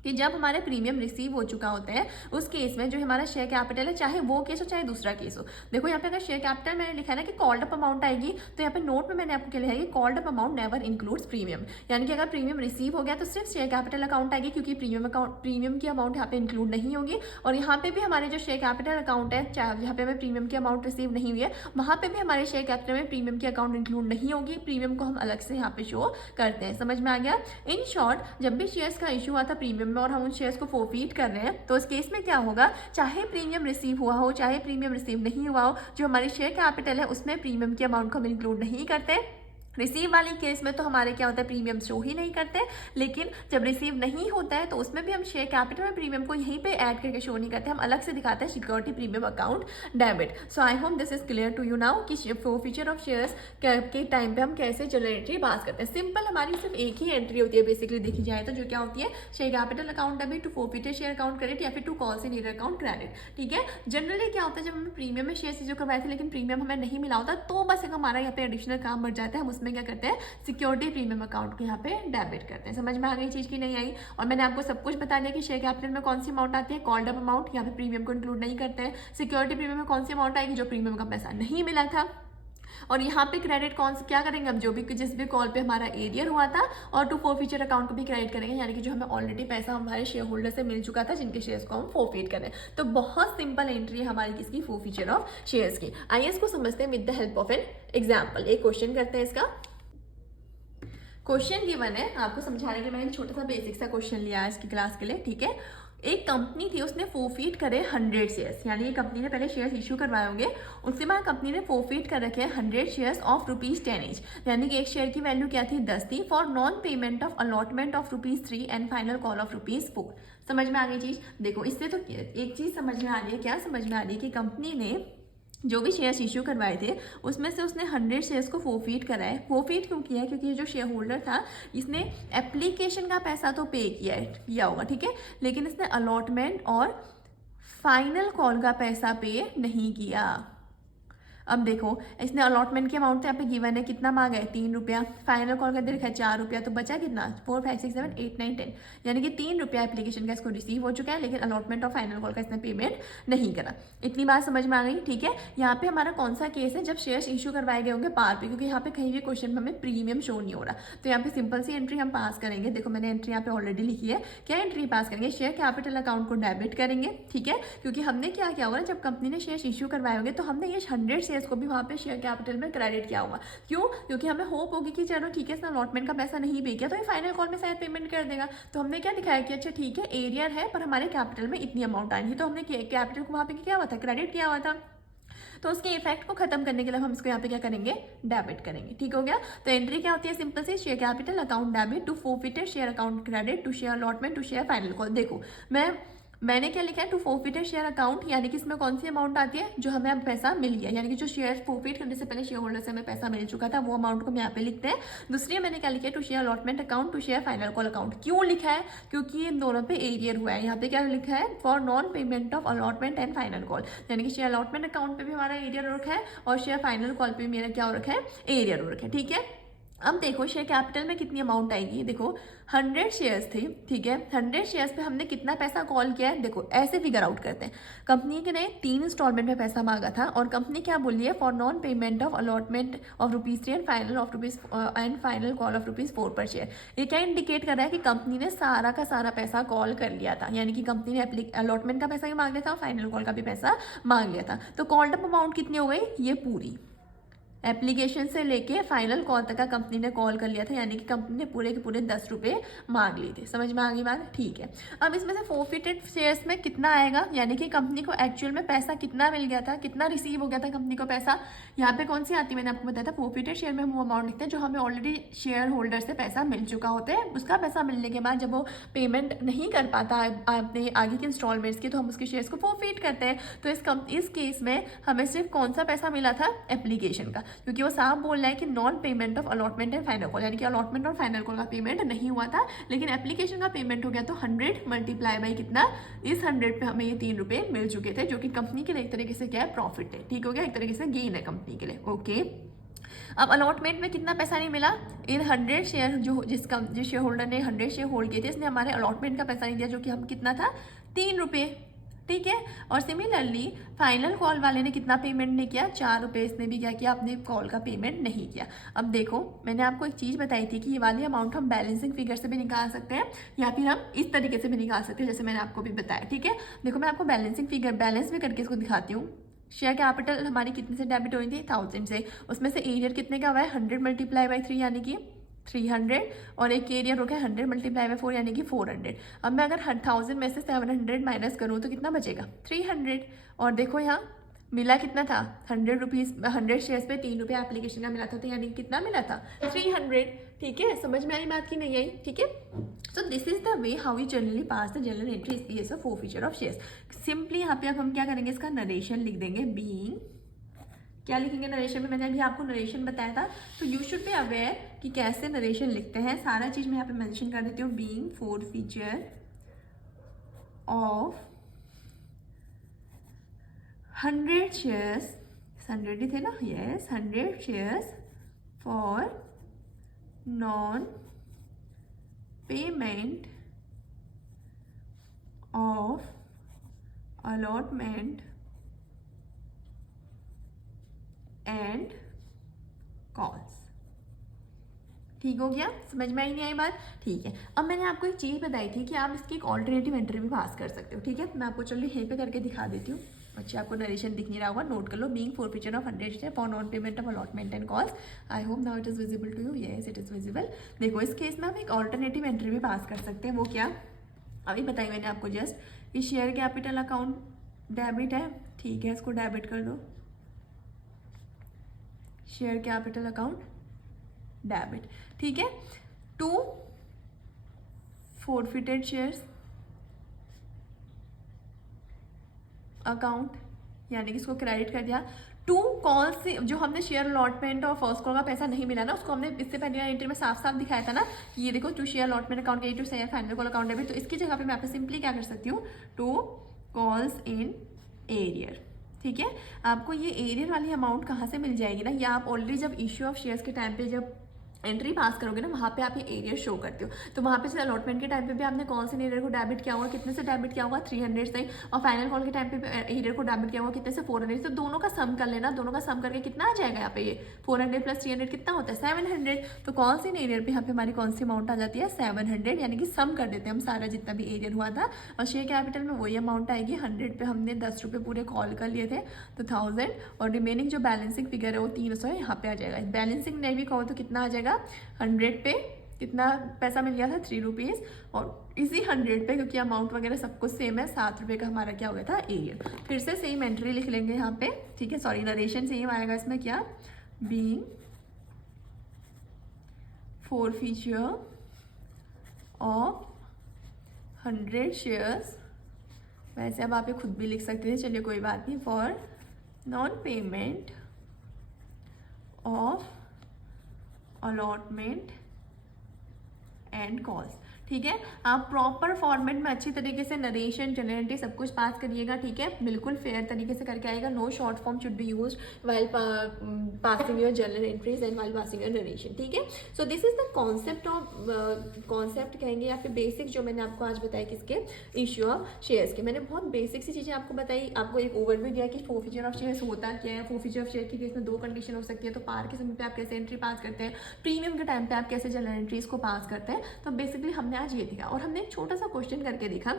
कि जब हमारे प्रीमियम रिसीव हो चुका होता है उस केस में जो हमारा शेयर कैपिटल है, चाहे वो केस हो चाहे दूसरा केस हो। देखो यहाँ पे अगर शेयर कैपिटल मैंने लिखा है ना कि कॉल्ड अप अमाउंट आएगी, तो यहाँ पे नोट में मैंने आपको क्या लिखा है कि called up amount never includes premium, यानी कि अगर प्रीमियम रिसीव हो गया तो सिर्फ शेयर कैपिटल अकाउंट आएगी, क्योंकि प्रीमियम की अमाउंट यहाँ पे इंक्लूड नहीं होगी। और यहाँ पे भी हमारे जो शेयर कैपिटल अकाउंट है, चाहे यहाँ पे हमें प्रीमियम की अमाउंट रिसीव नहीं हुई है, वहाँ पे भी हमारे शेयर कैपिटल में प्रीमियम की अकाउंट इंक्लूड नहीं होगी। प्रीमियम को हम अलग से यहाँ पे शो करते हैं। समझ में आ गया? इन शॉर्ट, जब भी शेयर्स का इशू हुआ था प्रीमियम में और हम उन शेयर्स को फोरफीट कर रहे हैं, तो इस केस में क्या होगा, चाहे प्रीमियम रिसीव हुआ हो चाहे प्रीमियम रिसीव नहीं हुआ हो, जो हमारी शेयर कैपिटल है उसमें प्रीमियम की अमाउंट को हम इंक्लूड नहीं करते। रिसीव वाली केस में तो हमारे क्या होता है, प्रीमियम शो ही नहीं करते। लेकिन जब रिसीव नहीं होता है तो उसमें भी हम शेयर कैपिटल में प्रीमियम को यहीं पे ऐड करके शो नहीं करते, हम अलग से दिखाते हैं security premium account debit. So I hope this is clear to you now कि फॉरफीचर ऑफ शेयर्स के टाइम पे हम कैसे जनरल एंट्री पास करते हैं। सिंपल हमारी सिर्फ एक ही एंट्री होती है बेसिकली देखी जाए तो, जो क्या होती है, share capital account debit to forfeited share account credit या फिर to calls in arrear account credit. ठीक है, जनरली क्या होता है, जब हमें प्रीमियम में शेयर जो करवाए थे लेकिन प्रीमियम हमें नहीं मिला होता, तो बस एक हमारा यहाँ पे एडिशनल काम बढ़ जाता है, हम उसमें क्या करते हैं, सिक्योरिटी प्रीमियम अकाउंट को यहाँ पे डेबिट करते हैं। समझ में आ गई चीज की नहीं आई? और मैंने आपको सब कुछ बता दिया कि शेयर कैपिटल में कौन सी अमाउंट आती है, कॉल्ड अप अमाउंट, यहाँ पे प्रीमियम को इंक्लूड नहीं करते हैं। सिक्योरिटी प्रीमियम में कौन सी अमाउंट आएगी, जो प्रीमियम का पैसा नहीं मिला था। और यहाँ पे क्रेडिट कौन से क्या करेंगे हम, जो भी जिस भी कॉल पे हमारा एरियर हुआ था, और टू फॉरफीचर अकाउंट को भी क्रेडिट करेंगे, यानी कि जो हमें ऑलरेडी पैसा हमारे शेयर होल्डर से मिल चुका था जिनके शेयर्स को हम फॉरफीट करें। तो बहुत सिंपल एंट्री है हमारी किसकी, फॉरफीचर ऑफ शेयर्स की। आइए इसको समझते हैं with the help of an example. एक क्वेश्चन करते हैं इसका। क्वेश्चन गिवन है, आपको समझाने के लिए मैंने छोटा सा बेसिक सा क्वेश्चन लिया है इसकी क्लास के लिए। ठीक है, एक कंपनी थी, उसने फॉरफीट करे 100 शेयर्स, यानी ये कंपनी ने पहले शेयर्स इशू करवाए होंगे, उसके बाद कंपनी ने फॉरफीट कर रखे हैं 100 शेयर्स ऑफ ₹10 ईच, यानी कि एक शेयर की वैल्यू क्या थी, 10 थी, for non payment of allotment of ₹3 and final call of ₹4। समझ में आ गई चीज? देखो इससे तो एक चीज समझ में आ रही है, क्या समझ में आ रही है कि कंपनी ने जो भी शेयर्स इशू करवाए थे उसमें से उसने 100 शेयर्स को फॉरफीट करा है। फॉरफीट क्यों किया है, क्योंकि ये जो शेयर होल्डर था इसने एप्लीकेशन का पैसा तो पे किया होगा, ठीक है, लेकिन इसने अलॉटमेंट और फाइनल कॉल का पैसा पे नहीं किया। अब देखो, इसने अलॉटमेंट की अमाउंट तो यहाँ पे गिवन है, कितना मांगा है, ₹3, फाइनल कॉल का दे रखा है ₹4, तो बचा कितना, 4, 5, 6, 7, 8, 9, 10, यानी कि ₹3 एप्लीकेशन का इसको रिसीव हो चुका है, लेकिन अलॉटमेंट और फाइनल कॉल का इसने पेमेंट नहीं करा। इतनी बात समझ में आ गई? ठीक है, यहाँ पे हमारा कौन सा केस है, जब शेयर्स इशू करवाए गए होंगे पार पे, क्योंकि यहाँ पे कहीं भी क्वेश्चन में हमें प्रीमियम शो नहीं हो रहा, तो यहाँ पे सिंपल सी एंट्री हम पास करेंगे। देखो मैंने एंट्री यहाँ पे ऑलरेडी लिखी है, क्या एंट्री पास करेंगे, शेयर कैपिटल अकाउंट को डेबिट करेंगे। ठीक है, क्योंकि हमने क्या किया होगा, जब कंपनी ने शेयर्स इशू करवाए होंगे तो हमने ये 100 शेयर्स को भी वहाँ पे शेयर कैपिटल में क्रेडिट किया होगा। क्यों? क्योंकि हमें होप होगी कि चलो ठीक है, इसने अलॉटमेंट का पैसा नहीं पे किया तो ये फाइनल कॉल में शायद पेमेंट कर देगा। तो हमने क्या दिखाया कि अच्छा ठीक है, एरियर है पर हमारे कैपिटल में इतनी अमाउंट आई थी, तो हमने कैपिटल को वहाँ पे क्या हुआ था, क्रेडिट किया हुआ था। तो उसके इफेक्ट को खत्म करने के लिए हम इसको यहाँ पे क्या करेंगे, डेबिट करेंगे। ठीक हो गया? तो एंट्री क्या होती है, सिंपल सी, share capital account debit to forfeited share account credit to share allotment to share final call. देखो मैंने क्या लिखा है, टू फॉरफीटेड शेयर अकाउंट, यानी कि इसमें कौन सी अमाउंट आती है, जो हमें अब पैसा मिल गया, यानी कि जो शेयर फॉरफीट करने से पहले शेयर होल्डर से हमें पैसा मिल चुका था, वो अमाउंट को हम यहाँ पे लिखते हैं। दूसरी मैंने क्या लिखा है, to share allotment account to share final call account. क्यों लिखा है, क्योंकि इन दोनों पे एरियर हुआ है। यहाँ पे क्या लिखा है, for non payment of allotment and final call, यानी कि शेयर अलॉटमेंट अकाउंट पे भी हमारा एरियर हो रखा है और शेयर फाइनल कॉल पे भी मेरा क्या हो रखा है, एरियर हो रखा है। ठीक है, अब देखो शेयर कैपिटल में कितनी अमाउंट आएगी, देखो 100 शेयर्स थी, ठीक है, 100 शेयर्स पे हमने कितना पैसा कॉल किया है, देखो ऐसे फिगर आउट करते हैं। कंपनी के ने 3 इंस्टॉलमेंट में पैसा मांगा था और कंपनी क्या बोली है, for non payment of allotment of ₹3 and final call of ₹4 पर शेयर। ये क्या इंडिकेट कर रहा है कि कंपनी ने सारा का सारा पैसा कॉल कर लिया था, यानी कि कंपनी ने अलॉटमेंट का पैसा भी मांग लिया था और फाइनल कॉल का भी पैसा मांग लिया था। तो कॉल्ड अप अमाउंट कितनी हो गई, ये पूरी एप्लीकेशन से लेके फाइनल कॉल तक का कंपनी ने कॉल कर लिया था, यानी कि कंपनी ने पूरे के पूरे ₹10 मांग लिए थे। समझ में आ गई बात? ठीक है, अब इसमें से फॉरफीटेड शेयर्स में कितना आएगा, यानी कि कंपनी को एक्चुअल में पैसा कितना मिल गया था, कितना रिसीव हो गया था कंपनी को पैसा, यहाँ पे कौन सी आती है, मैंने आपको बताया था फॉरफीटेड शेयर में हम वो अमाउंट लिखते हैं जो हमें ऑलरेडी शेयर होल्डर से पैसा मिल चुका होता है। उसका पैसा मिलने के बाद जब वो पेमेंट नहीं कर पाता अपने आगे के इंस्टॉलमेंट्स की, तो हम उसके शेयर्स को फॉरफीट करते हैं। तो इस केस में हमें सिर्फ कौन सा पैसा मिला था, एप्लीकेशन का, क्योंकि वो साफ बोल रहा है कि non payment of allotment and final call, यानी कि अलॉटमेंट और फाइनल कॉल का पेमेंट नहीं हुआ था, लेकिन एप्लीकेशन का पेमेंट हो गया। तो 100 मल्टीप्लाई बाई कितना, इस 100 पे हमें ये ₹3 मिल चुके थे, जो कि कंपनी के लिए एक तरीके से क्या है, प्रॉफिट है। ठीक हो गया, एक तरीके से गेन है कंपनी के लिए। ओके, अब अलॉटमेंट में कितना पैसा नहीं मिला, इन 100 शेयर जिस शेयर होल्डर ने 100 शेयर होल्ड किए थे इसने हमारे अलॉटमेंट का पैसा नहीं दिया, जो कि हम कितना था 3 रुपये, ठीक है। और सिमिलरली फाइनल कॉल वाले ने कितना पेमेंट नहीं किया, 4 रुपये, इसने भी क्या किया, अपने कॉल का पेमेंट नहीं किया। अब देखो मैंने आपको एक चीज़ बताई थी कि ये वाली अमाउंट हम बैलेंसिंग फिगर से भी निकाल सकते हैं या फिर हम इस तरीके से भी निकाल सकते हैं, जैसे मैंने आपको भी बताया, ठीक है। देखो मैं आपको बैलेंस भी करके इसको दिखाती हूँ। शेयर कैपिटल हमारी कितने से डेबिट हुई थी, 1000 से, उसमें से एरियर कितने का हुआ है, 100 मल्टीप्लाई बाई 3 यानी कि 300, और एक एरियर हो गया 100 मल्टीप्लाई बाई 4 यानी कि 400। अब मैं अगर 1000 में से 700 माइनस करूँ तो कितना बचेगा, 300। और देखो यहाँ मिला कितना था, 100 शेयर्स पे 3 रुपये एप्लीकेशन का मिला था, तो यानी कि कितना मिला था, 300, ठीक है। समझ में आई बात की नहीं आई, ठीक है। So this is the way how you generally pass the journal entry SPS of forfeiture of shares. Simply यहाँ पे अब हम क्या करेंगे, इसका नरेशन लिख देंगे, बीइंग, क्या लिखेंगे नरेशन में, मैंने अभी आपको नरेशन बताया था, तो यू शुड बी अवेयर कि कैसे नरेशन लिखते हैं, सारा चीज़ मैं यहाँ पे मेंशन कर देती हूँ। बीइंग फॉरफीचर ऑफ 100 शेयर्स, 100 ही थे ना, yes, 100 shares for non payment of allotment and calls. ठीक हो गया, समझ में आई नहीं आई बात, ठीक है। अब मैंने आपको एक चीज़ बताई थी कि आप इसकी एक ऑल्टरनेटिव एंट्री भी पास कर सकते हो, ठीक है। मैं आपको चलिए यहीं पे करके दिखा देती हूँ। अच्छा, आपको नरेशन दिख नहीं रहा होगा, नोट कर लो। Being forfeiture of 100 share for non payment of allotment and calls. I hope now it is visible to you, yes it is visible. देखो इस केस में हम एक ऑल्टरनेटिव एंट्री भी पास कर सकते हैं, वो क्या, अभी बताई मैंने आपको जस्ट, कि शेयर कैपिटल अकाउंट डेबिट है, ठीक है, इसको डेबिट कर दो, शेयर कैपिटल अकाउंट डेबिट, ठीक है, टू फॉरफिटेड शेयर्स अकाउंट, यानी कि इसको क्रेडिट कर दिया। टू कॉल से जो हमने शेयर अलॉटमेंट और फर्स्ट कॉल का पैसा नहीं मिला ना, उसको हमने इससे पहले एंट्री में साफ साफ दिखाया था ना, कि ये देखो to share allotment account to share final call account debit. तो इसकी जगह पे मैं यहाँ पे सिंपली क्या कर सकती हूँ, टू कॉल्स इन एरियर, ठीक है। आपको ये एरियर वाली अमाउंट कहाँ से मिल जाएगी ना, या आप ऑलरेडी जब इश्यू ऑफ शेयर्स के टाइम पे जब एंट्री पास करोगे ना, वहाँ पे आप ये एरियर शो करते हो, तो वहाँ पे से अलॉटमेंट के टाइम पे भी आपने कौन से एरियर को डेबिट किया होगा, कितने से डेबिट किया होगा, 300 से, और फाइनल कॉल के टाइम पे एरियर को डेबिट किया होगा कितने से, 400। तो दोनों का सम कर लेना, दोनों का सम करके कितना आ जाएगा यहाँ पे, ये 400 प्लस 300 कितना होता है, 700। तो कौन से एरियर पे यहाँ पे हमारी कौन सी अमाउंट आ जाती है, 700, यानी कि सम कर देते हैं हम सारा जितना भी एरियर हुआ था। और शेयर कैपिटल में वही अमाउंट आएगी, 100 पे हमने 10 रुपये पूरे कॉल कर लिए थे, तो 1000, और रिमेनिंग जो बैलेंसिंग फिगर है वो 300 है, यहाँ पे आ जाएगा। बैलेंसिंग नहीं भी कहो तो कितना आ जाएगा, 100 पे कितना पैसा मिल गया था, 3 रुपीज़, और इसी 100 पे क्योंकि अमाउंट वगैरह सब कुछ सेम है, 7 रुपये का हमारा क्या हो गया था, एरियर। फिर से सेम एंट्री लिख लेंगे यहाँ पे, ठीक है, सॉरी नरेशन सेम आएगा इसमें, क्या, बीइंग फॉरफीचर ऑफ 100 शेयर्स, वैसे अब आप ये खुद भी लिख सकते थे, चलिए कोई बात नहीं, for non payment of allotment and calls, ठीक है। आप प्रॉपर फॉर्मेट में अच्छी तरीके से नरेशन, जनरलिटी सब कुछ पास करिएगा, ठीक है, बिल्कुल फेयर तरीके से करके आएगा। No short form should be used while passing your journal entries and while passing your narration, ठीक है। So this is the concept of concept कहेंगे या फिर बेसिक जो मैंने आपको आज बताया किसके, इश्यू ऑफ शेयर्स के। मैंने बहुत बेसिक सी चीज़ें आपको बताई, आपको एक ओवरव्यू दिया कि फॉरफीचर ऑफ शेयर्स होता क्या है, फॉरफीचर ऑफ शेयर की केस में 2 कंडीशन हो सकती है, तो पार के समय पे आप कैसे एंट्री पास करते हैं, प्रीमियम के टाइम पे आप कैसे जर्नल एंट्रीज को पास करते हैं। तो बेसिकली हमने आज ये देखा, और हमने एक छोटा सा क्वेश्चन करके देखा।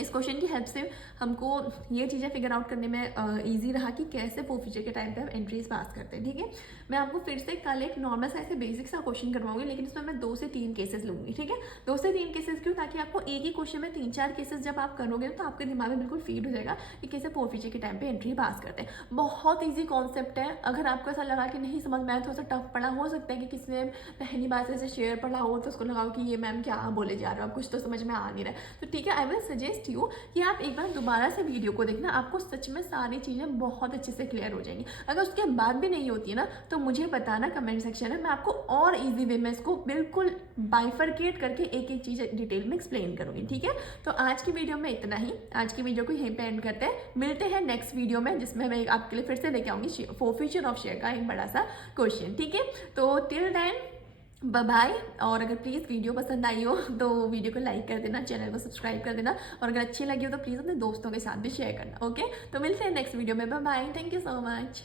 इस क्वेश्चन की हेल्प से हमको ये चीज़ें फिगर आउट करने में इजी रहा कि कैसे फॉरफीचर के टाइम पे हम एंट्रीज पास करते हैं, ठीक है। मैं आपको फिर से कल एक नॉर्मल सा ऐसे बेसिक सा क्वेश्चन करवाऊंगी, लेकिन इसमें मैं 2 से 3 केसेस लूंगी, ठीक है। 2 से 3 केसेस क्यों, ताकि आपको एक ही क्वेश्चन में 3-4 केसेस जब आप करोगे तो आपके दिमाग में बिल्कुल फीड हो जाएगा कि कैसे फॉरफीचर के टाइम पे एंट्री पास करते हैं। बहुत ईजी कॉन्सेप्ट है। अगर आपको ऐसा लगा कि नहीं समझ में आया, थोड़ा सा टफ पढ़ा, हो सकता है कि किसी ने पहली बार ऐसे शेयर पढ़ा हो तो उसको लगाओ कि ये मैम क्या बोले जा रहे हो, आप कुछ तो समझ में आ नहीं रहा है, तो ठीक है, I will suggest suggest you कि आप एक बार दोबारा से वीडियो को देखना, आपको सच में सारी चीज़ें बहुत अच्छे से क्लियर हो जाएंगी। अगर उसके बाद भी नहीं होती है ना तो मुझे बताना कमेंट सेक्शन में, मैं आपको और ईजी वे में इसको बिल्कुल बाइफरकेट करके एक एक चीज़ डिटेल में एक्सप्लेन करूँगी, ठीक है। तो आज की वीडियो में इतना ही, आज की वीडियो को यहीं पे एंड करते हैं। मिलते हैं नेक्स्ट वीडियो में जिसमें मैं आपके लिए फिर से लेके आऊँगी फोर फीचर ऑफ शेयर का एक बड़ा सा क्वेश्चन, ठीक है। तो टिल देन बाय बाय। और अगर प्लीज़ वीडियो पसंद आई हो तो वीडियो को लाइक कर देना, चैनल को सब्सक्राइब कर देना, और अगर अच्छी लगी हो तो प्लीज़ अपने दोस्तों के साथ भी शेयर करना, ओके। तो मिलते हैं नेक्स्ट वीडियो में, bye bye, thank you so much.